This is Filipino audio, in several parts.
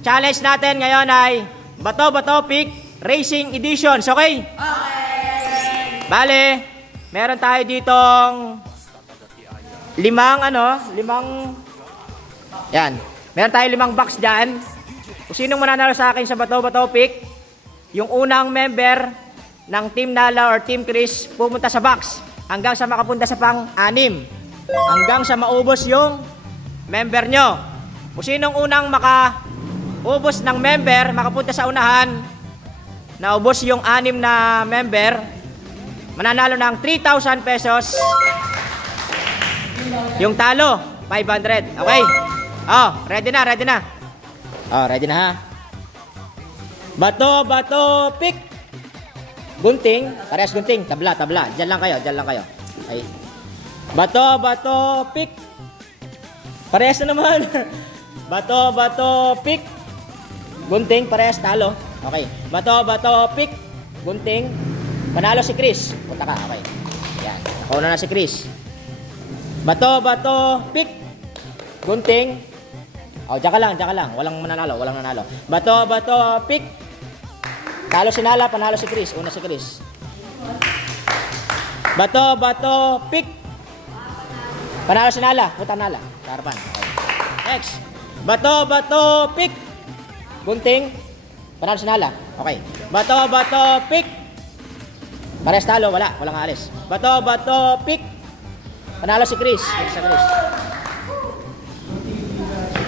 challenge natin ngayon ay Bato-Bato Pick Racing Editions, okay? Okay! Bale, meron tayo ditong limang yan. Meron tayo 5 box dyan. Kung sinong mananalo sa akin sa Bato-Bato Pick, yung unang member ng Team Nala or Team Chris pumunta sa box hanggang sa makapunta sa pang-6. Hanggang sa maubos yung member nyo. Kung sinong unang makaubos ng member, makapunta sa unahan, naubos yung 6 na member, mananalo ng 3,000 pesos. Yung talo, 500. Okay? Oh, ready na, ready na. Oh, ready na ha. Bato-Bato Pick. Gunting, parehas gunting, tabla. Diyan lang kayo. Ay. Bato-Bato Pick. Parehas na naman. Bato-Bato Pick. Gunting, parehas talo. Okay. Bato-Bato Pick. Gunting. Panalo si Chris. Punta ka, okay. Yan. Nakauna na si Chris. Bato-Bato Pick. Gunting. Oh, diyan ka lang. Walang mananalo. Bato-Bato Pick. Talo si Nala, panalo si Chris. Una si Chris. Bato-Bato Pick. Panalo si Nala. Punta Nala. Sa harapan. Okay. Next. Bato-Bato Pick. Gunting. Panalo si Nala. Okay. Bato-Bato Pick. Parehas talo. Walang alis. Bato-Bato Pick. Panalo si Chris. Sa Chris.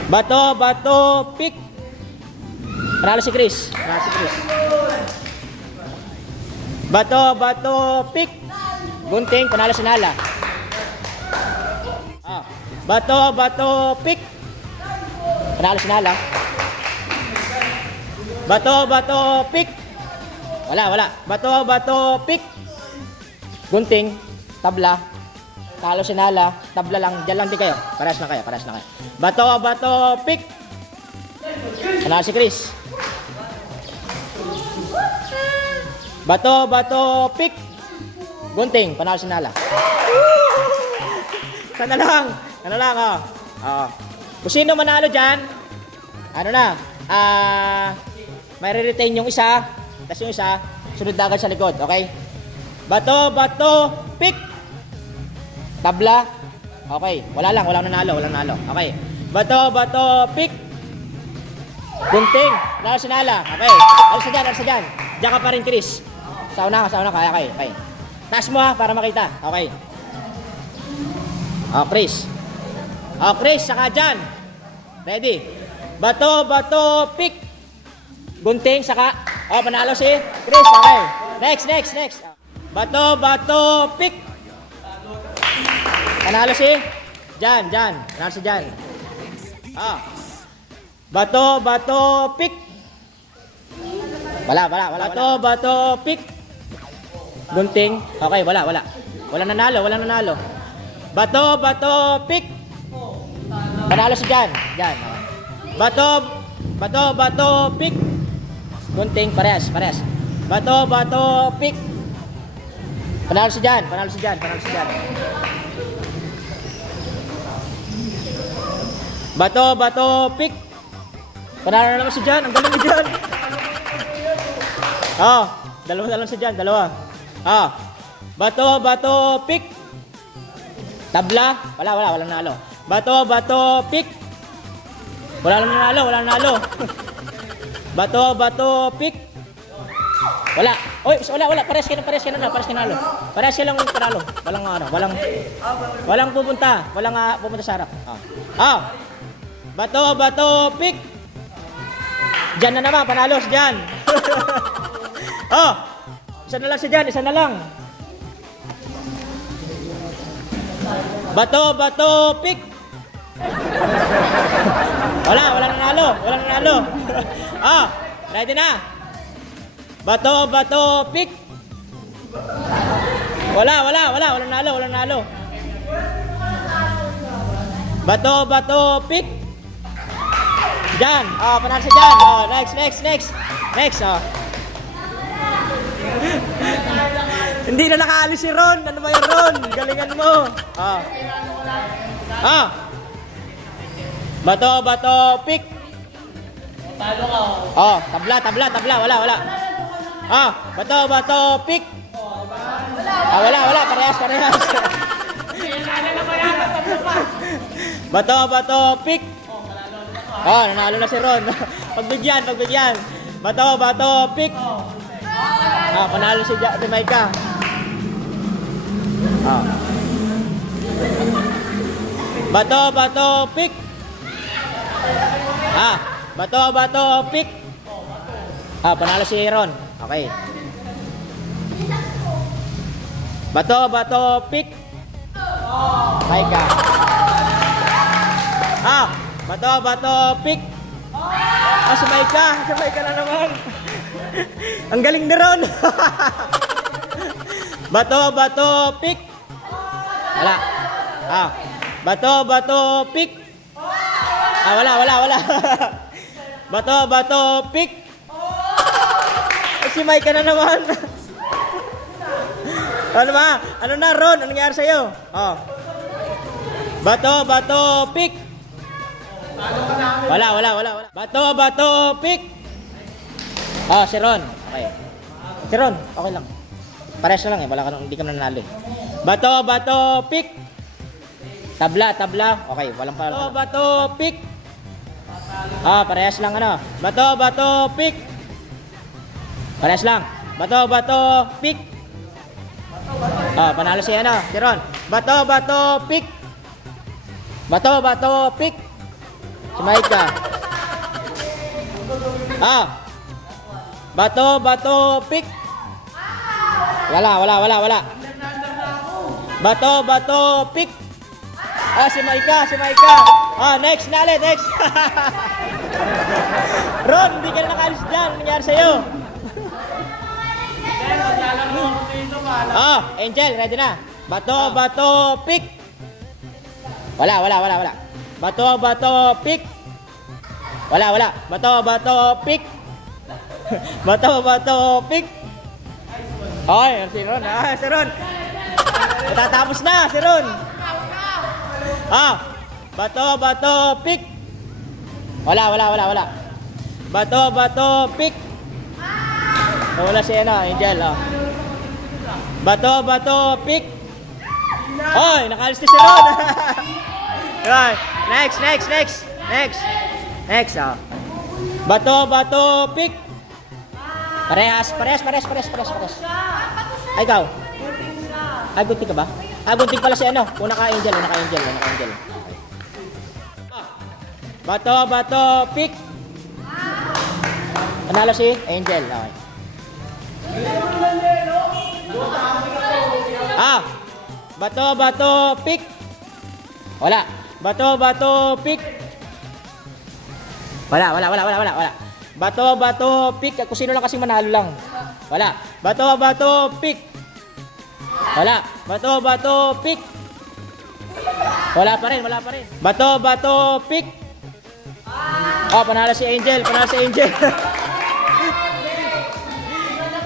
Bato-Bato Pick. Panalo si Chris. Bato-Bato Pick. Gunting. Panalo si Nala. Bato-Bato Pick. Panalo si Nala. Bato-Bato Pick. Wala. Bato-Bato Pick. Gunting. Tabla. Talo si Nala. Tabla lang. Diyan lang din kayo. Parehas na kayo. Bato-Bato Pick. Panalo si Chris. Bato-Bato Pick. Gunting. Panalo si Nala. Sana lang. Kung sino manalo dyan, may re-retain yung isa. Tapos yung isa, sunod na agad sa likod. Okay? Bato-Bato Pick. Tabla. Okay. Walang nanalo. Okay. Bato-Bato Pick. Gunting. Panalo si Nala. Okay. Alis na dyan. Diyan ka pa rin, Chris. Sa una ka. Okay. Taas mo ha, para makita. Okay. Chris. Chris, saka dyan. Ready. Bato-Bato Pick. Gunting, saka. Panalo si Chris. Okay. Next. Bato-Bato Pick. Panalo si Jan. Panalo si Jan. Bato-Bato Pick. Wala. Bato-Bato Pick. Gunting. Okay, wala. Walang nanalo. Bato-Bato Pick. Panalo si Jan. Bato-Bato Pick. Gunting, parehas. Bato-Bato Pick. Panalo si Jan. Bato-Bato Pick. Panalo na naman si Jan. Ang galing ni Jan. Dalawa si Jan. Bato-Bato Pick. Tabla. Walang nalo. Bato-Bato Pick. Walang nalo. Bato-Bato Pick. Wala. Parehas ka na. Parehas ka lang panalo. Walang pupunta. Walang pupunta sa harap. Bato-Bato Pick. Diyan na naman. Panalo si Jan. Isa na lang si Jan. Bato-Bato Pick. Walang nanalo. Ready na. Bato-Bato Pick. Walang nalo. Bato-Bato Pick. Jan. Panalo si Jan. Next. Hindi na nakaalis si Ron. Ano ba yung Ron? Galingan mo. Bato-Bato Pick. Talo ka. Oh, tabla. Wala. Ah, bato, pick. Wala. Parehas. Bato, pick. Oh, nanalo na si Ron. Pagbigyan. Bato, pick. Panalo si Micah. Bato, pick. Bato, pick. Panalo si Ron. Okay. Bato, pick. Micah. Bato, pick. Si Micah na naman. Ang galing ni Ron. Bato, pick. Wala. Bato, pick. Wala. Bato, pick. Si Micah na naman. Ano na, Ron? Anong nangyari sa'yo? Bato, pick. Wala. Bato, pick. Si Ron. Okay. Si Ron, okay lang. Pares na lang hindi ka nanalo. Bato, pick. Tabla. Okay, walang pala. Bato, pick. Parehas lang Bato, pick. Parehas lang. Bato, pick. Panalo si Ron. Bato, pick. Bato, pick. Si Micah. Bato, pick. Wala. Bato, pick. Si Micah. Next. Ron, hindi ka na nakalis dyan. Ano nangyari sa'yo? Angel, ready na. Bato, pick. Wala. Bato, pick. Wala. Bato, pick. Bato, pick. Okay, si Ron. Matatapos na, si Ron. Bato, pick. Wala. Bato, pick. Wala si Angel. Bato, pick. Nakalis na si Ron. Next. Bato, pick. Parehas. Ay, ikaw. Ay, gunting ka ba? Gunting pala si Una ka Angel. Bato, pick. Panalo si Angel. Okay. Bato, pick. Wala. Bato, pick. Wala. Bato, pick. Kung sino lang kasing manalo lang. Wala. Bato, pick. Wala. Bato, pick. Wala pa rin. Bato, pick. Panalo si Angel.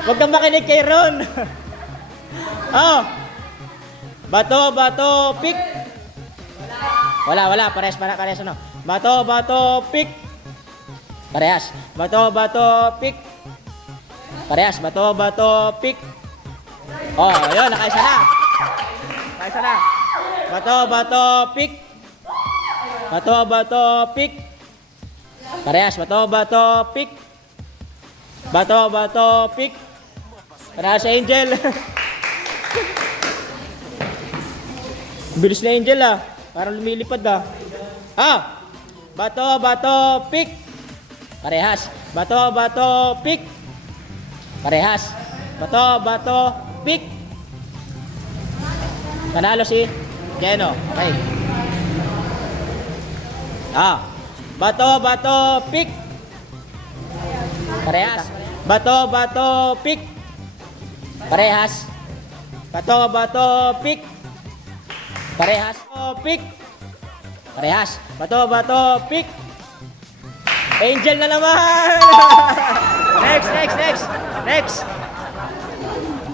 Huwag kang makinig kay Ron. Bato, pick. Wala. Parehas. Bato, pick. Parehas. Bato, pick. Parehas. Bato, pick. Ayun, nakaisa na. Bato, pick. Bato, pick. Parehas. Bato, pick. Bato, pick. Parehas si Angel. Bilis na Angel Parang lumilipad Bato, pick. Parehas. Bato, pick. Parehas. Bato, pick. Panalo si Jeno. Okay. Bato, pick. Parehas. Bato, pick. Parehas. Bato, pick. Parehas. Pick. Parehas. Bato, pick. Angel na naman. Next.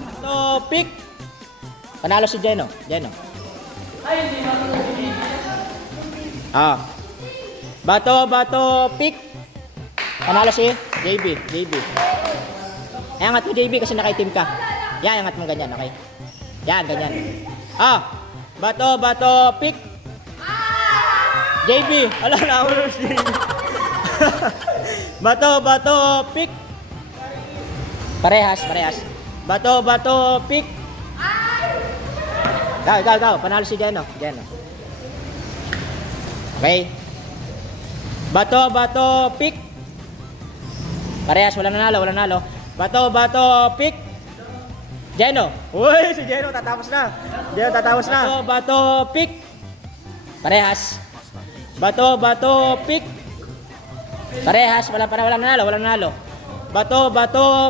Bato, pick. Panalo si Jeno. Bato, pick. Panalo si JB. Ay, angat mo JB kasi naka-team ka. Yan, angat mo ganyan, okay? Yan, ganyan. Bato, pick. JB, ala na ako si JB. Bato, pick. Parehas. Bato, pick. Daw. Panalo si Jeno. Okay. Bato, pick. Parehas, walang nanalo. Bato, pick. Jeno. Uy, si Jeno tatapos na. Bato, pick. Parehas. Bato, pick. Parehas, walang nanalo. Bato,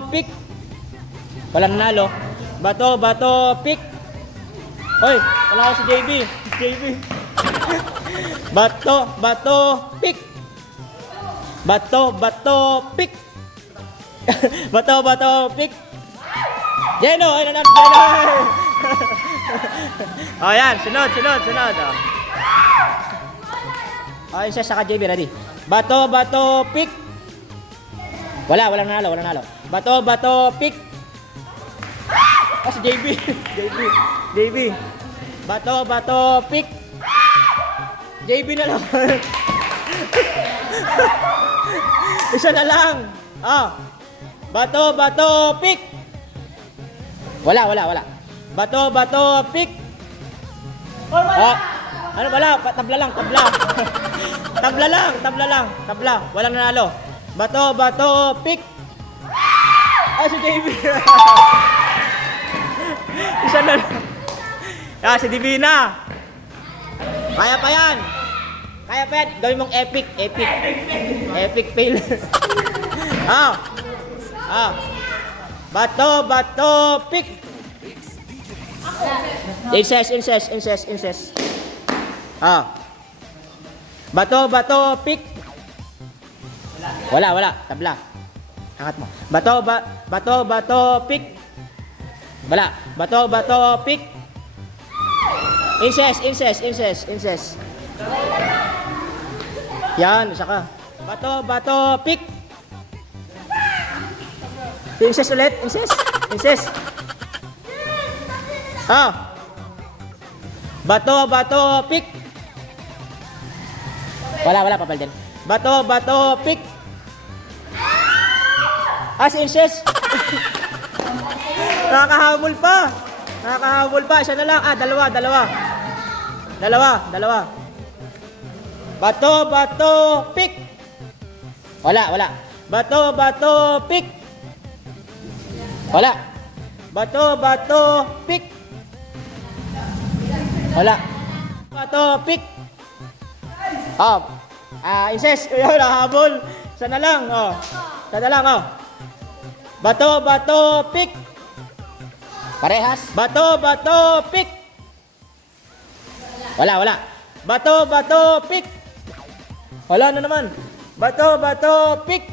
pick. Walang nanalo. Bato, pick. Hoy, wala si JB. Bato, pick. Bato, pick. Bato, pick. Jeno, ay nanalo Jeno. Oh, yan, sunod. Oh, isa saka JB, ready. Bato, pick. Walang nanalo. Bato, pick. Si JB. Bato, pick. JB na lang. Isa na lang. Bato, pick. Wala. Bato, pick. Ano wala? Tabla lang. Tabla. Walang nanalo. Bato, pick. Si JB. Isa na lang. Si Divina. Kaya pa yan. Gawin mong epic fail. Bato, pick. Incest. Bato, pick. Wala. Tabla. Angat mo. Bato, pick. Wala. Bato, pick. Incest. Yan, isa ka. Bato, pick. Incest ulit. Incest. Bato, pick. Wala, papal din. Bato, pick. Si incest. Nakakahabol pa. Isa na lang. Dalawa. Bato, pick. Wala. Bato, pick. Wala. Bato, pick. Wala. Bato, pick. Incest. Wala, habol. Isa na lang. Bato, pick. Parehas. Bato, pick. Wala. Bato, pick. Wala na naman. Bato, pick.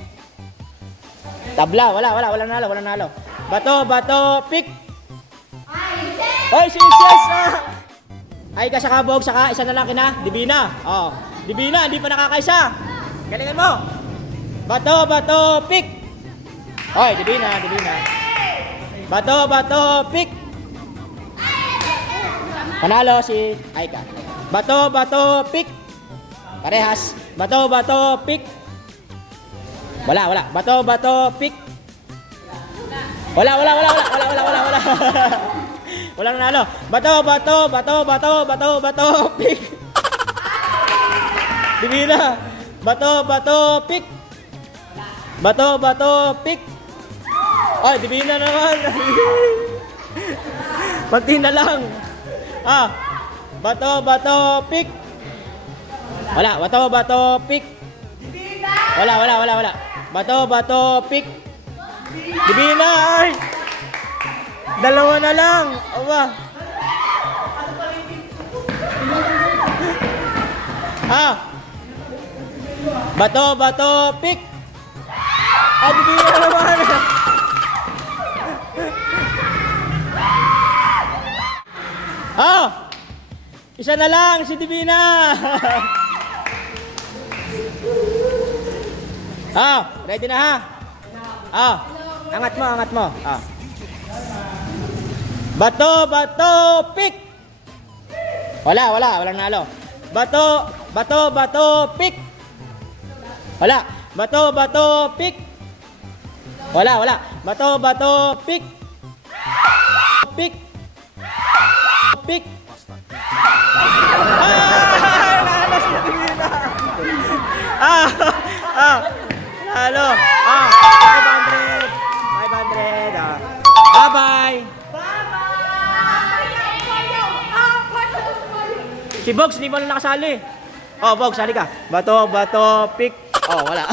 Tabla. Wala nalo. Bato, pick. Hoy, si Incest. Ay ka sa kabog, saka isa na lang kina Divina. Divina, hindi pa nakakaisa. Galingan mo. Bato, pick. Hoy, Divina. Bato, pick. Panalo si Aika. Bato, pick. Parehas. Bato, pick. Wala. Bato, pick. Wala. Walang nanalo. Bato, pick. Divina. Bato, pick. Bato, pick. Ay, Divina naman. Pati na lang. Bato, pick. Wala. Bato, pick. Wala. Bato, pick. Divina, ay. Dalawa na lang. Aba. Bato, pick. Divina naman. Isa na lang si Divina. Ready na ha? Angat mo. Bato, pick. Walang nalo. Bato, pick. Wala. Bato, pick. Wala. Bato, pick. Pick. Nalo. 500. Bye-bye. Si Bogs, di mo na nakasali. Bogs, sali ka. Bato, pick. Wala.